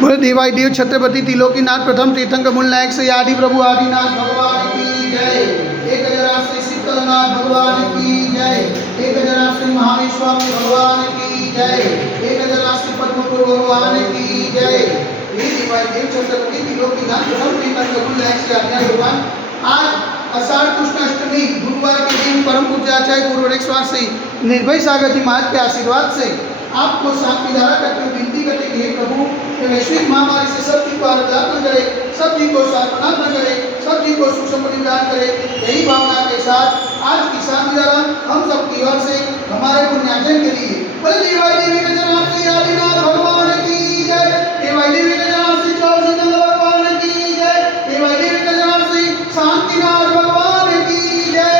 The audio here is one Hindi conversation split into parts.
बोले देवाई देव छत्रपति त्रिलोकीनाथ प्रथम तीर्थंकर मूल नायक से आदि प्रभु आदिनाथ भगवान की जय। एक हजार श्री शीतलनाथ भगवान की जय। एक हजार श्री महाविश्वामी भगवान की जय। एक हजार श्री पद्मपुर भगवान की जय। ये देवाई देव छत्रपति त्रिलोकीनाथ प्रथम तीर्थंकर मूल नायक से आदिनाथ भगवान। आज आषाढ़ कृष्ण अष्टमी गुरुवार के दिन परम पूज्य आचार्य पूर्वरेश्वर निर्भय सागर जी महाराज के आशीर्वाद से आपको शांति धारा करके विनती करते कि हे प्रभु ये वैश्विक महामारी से सब जी को आराधना करे, सब जी को साधना करे, सब जी को सुख समृद्धि प्रदान करे। यही भावना के साथ आज की शांति धारा हम सब की ओर से हमारे पुण्यार्जन के लिए बोले देवाई देवी के जनाब श्री आदिनाथ भगवान की जय। देवाई देवी के जनाब श्री चौसीचंद भगवान की जय। देवाई देवी के जनाब श्री शांतिनाथ भगवान की जय।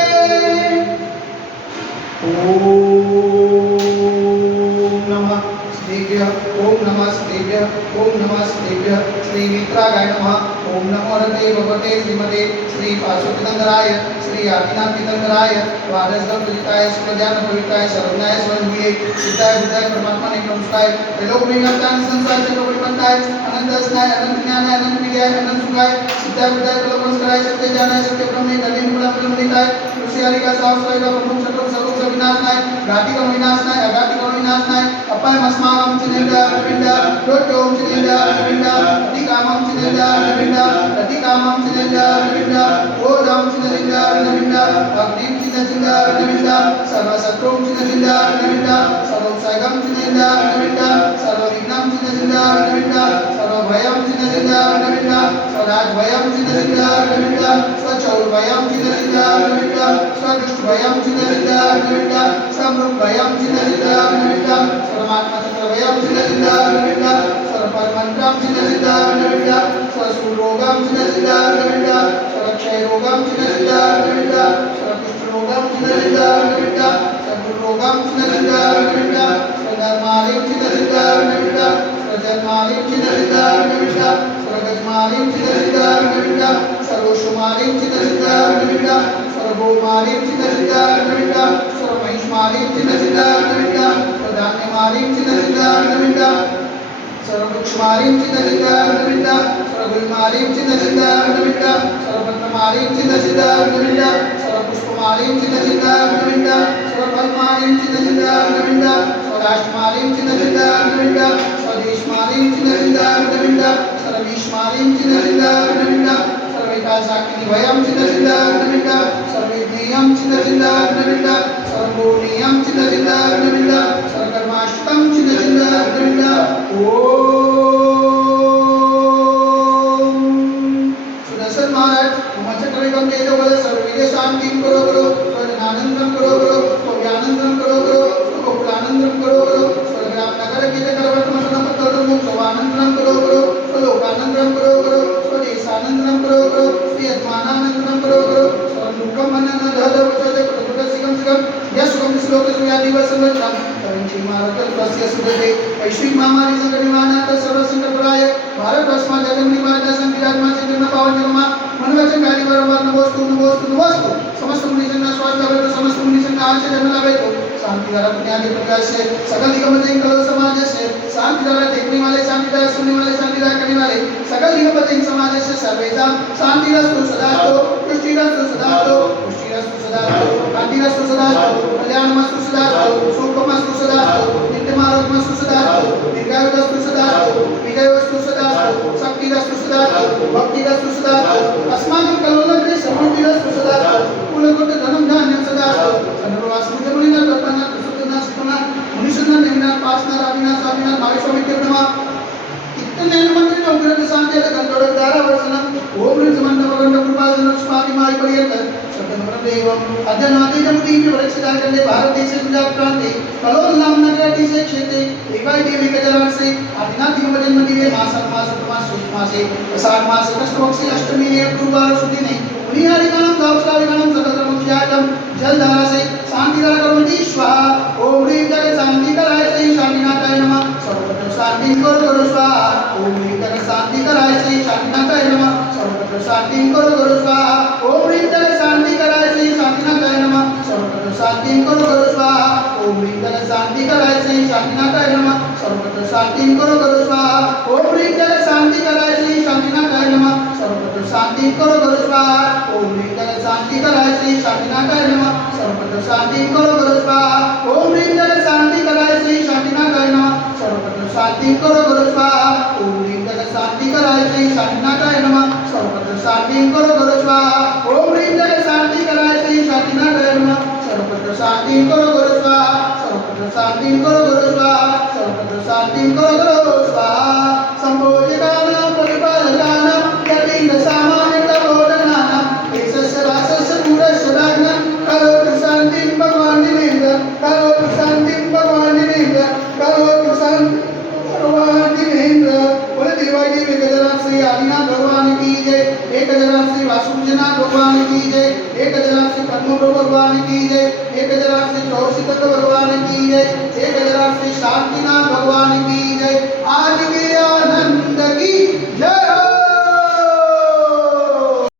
ओम नमः श्रीभ्य ओम नमः श्रीभ्य श्री मित्रागाय नमः। ओम नमो रते भगवते श्रीमते श्री पार्श्वतीर्थंकराय श्री आदिनाथ तीर्थंकराय द्वादशदम पूजिताय सुखज्ञान पवित्राय सर्वज्ञाय स्वरूपीय सिद्धाय बुद्धाय परमात्मा ने नमस्कार त्रिलोक में ज्ञान संसार चक्र परिपंताय अनंत स्नाय अनंत ज्ञानाय अनंत विद्याय अनंत सुखाय सिद्धाय बुद्धाय प्रलोभनस्कराय सत्य ज्ञानाय सत्य ब्रह्मे गणेन गुणा प्रमदिताय ऋषि का साहस का प्रमुख सकल सर्व विनाशनाय घाति का विनाशनाय अघाति का विनाशनाय अपाय मस्माम चिनेंद्र अरविंद रोटोम चिनेंद्र अरविंद अतिकामम चिनेंद्र अरविंद अतिकामम चिनेंद्र अरविंद ओदम चिनेंद्र अरविंद अग्निम चिनेंद्र अरविंद सर्वशत्रुम चिनेंद्र अरविंद सर्वसागम चिनेंद्र अरविंद सर्वविघ्नम चिनेंद्र अरविंद सर्वभयम चिनेंद्र अरविंद स्वराजभयम चिनेंद्र अरविंद स्वचौरभयम चिनेंद्र अरविंद स्वदुष्टभयम चिनेंद्र अरविंद समृद्धभयम चिनेंद्र अरविंद परमात्मा चक्रभयम चिनेंद्र अरविंद सर्वपरमंत्रम चिनेंद्र अरविंद स्वसुरोगम चिनेंद्र अरविंद स्वक्षयरोगम चिनेंद्र अरविंद स्वकुष्ठरोगम चिनेंद्र अरविंद स्वगुरोगम चिनेंद्र अरविंद स्वधर्मालिम चिनेंद्र अरविंद स्वजन्मालिम चिनेंद्र अरविंद स्वगजमालिम चिनेंद्र अरविंद सर्वोषमालिम चिनेंद्र अरविंद सर्वोमालिम चिनेंद्र अरविंद सर्वमहिष्मालिम चिनेंद्र अरविंद स्वधान्यमालिम चिनेंद्र अरविंद सर्ववृक्षमालिम चिनेंद्र अरविंद सर्वगुलमालिम चिनेंद्र अरविंद सर्वपत्रमालिम चिनेंद्र अरविंद सर्वपुष्पमालिम चिनेंद्र अरविंद सर्वफलमालिम चिनेंद्र अरविंद स्वराष्ट्रमालिम चिनेंद्र अरविंद स्वदेशमालिम चिनेंद्र अरविंद सर्वविश्वमालिम चिनेंद्र अरविंद सर्वैकाशाग्निभयम चिनेंद्र अरविंद सर्वज्ञेयम चिनेंद्र अरविंद सर्वपूर्णीयम चिनेंद्र अरविंद सर्वकर्माष्टकम चिनेंद्र अरविंद। सुदर्शन महाराज उमाचक्रविक्रम तेजो बल सर्ववीर्य शांतिं करो करो स्वजनानंदं करो करो स्वव्यानंदं करो करो स्वगोकुलानंदं करो करो स्वग्राम नगर कीर्त करवर्तमसनं पत्तोर्मुख स्वानंदं करो करो स्वलोकानंदं करो करो स्वदेशानंदं करो करो स्वयत्मानानंदं करो करो स्वदुःखं मननं दहद वचते कुटुकसिकं सिकं यशुकं श्लोकसुयादिवसंवत्सरं कवंची मारुतं तस्य सुदते वैश्विक महामारी संकट निवारणार्थ सर्व संकटपराय भारत वर्षमा जगन निवारणार्थ संकीरात्मा चैतन्य पावन जगमा मनवचन कार्य वारंवार नमोस्तु नमोस्तु नमोस्तु समस्त मुनिजन स्वास्थ्य लाभेतो समस्त मुनिजन आशय जन्म लाभेतो शांति धारा पुण्यादि प्रकाश से सकल दिगंबरजन कलो समाज से शांति धारा देखने वाले शांति धारा सुनने वाले शांति धारा करने वाले सकल दिगंबरजन समाज से सर्वेषां शांतिरस्तु सदास्तु पुष्टिरस्तु सदास्तु पुष्टिरस्तु सदास्तु शांतिरस्तु सदास्तु कल्याणमस्तु सदास्तु सुखमस्तु सदास्तु नित्यमारोग्यमस्तु सदास्तु दीर्घायुरस्तु सदास्तु विजयोस्तु सदास्तु शक्तिरस्तु सदास्तु भक्तिरस्तु सदास्तु अस्माकं कलोलग्ने समृद्धिरस्तु सदास्तु कुलगुण धनं धान्यं सदास्तु सर्ववासमुजमुनिना तपना सुतना सुतना मुनिषना नेमिना पासना राविना साविना भाविष्वमित्यर्णमा इतने मंत्र में उग्र शांति गंधोड़ धारा वर्षणम ओम ऋजमंड वगंड कृपादन स्वामी माय पर्यंत सतनवर देवम अद्यनादि जमुदी के वृक्षदाचंदे भारत देश गुजरात प्रांते कलोल नाम नगराती से क्षेत्रे देवाई देवी के जलार से आदिनाथ दिगंबरजन मंदिरे मास मासे सात मास कष्टवक्षी अष्टमी ने गुरुवार सुदी ने उनियारिकाणं दावश्राविकाणं सकलमुख्यातम जलधारा से शांति धारा करोति स्वाहा ओम ह्रीं जगत शांति कराय से शांतिनाथाय नमः सर्वत्र शांति करो स्वाहा ओम ह्रीं जगत शांति कराय से शांतिनाथाय नमः सर्वत्र शांति करो स्वाहा ओम ह्रीं जगत शांति कराय से शांतिनाथाय नमः सर्वत्र शांति करो स्वाहा ओम ह्रीं जगत शांति कराय से शांतिनाथाय नमः सर्वत्र शांति करो स्वाहा ओम ह्रीं जगत शांति करो गुरु स्वाहा ओम ह्रीं जगत शांति कराय श्री शांतिनाथाय नमः सर्वत्र शांति करो गुरु स्वाहा ओम ह्रीं जगत शांति कराय श्री शांतिनाथाय नमः सर्वत्र शांति करो गुरु स्वाहा ओम ह्रीं जगत शांति कराय श्री शांतिनाथाय नमः सर्वत्र शांति करो गुरु स्वाहा ओम ह्रीं जगत शांति कराय श्री शांतिनाथाय नमः सर्वत्र शांति करो गुरु स्वाहा सर्वत्र शांति करो गुरु स्वाहा सर्वत्र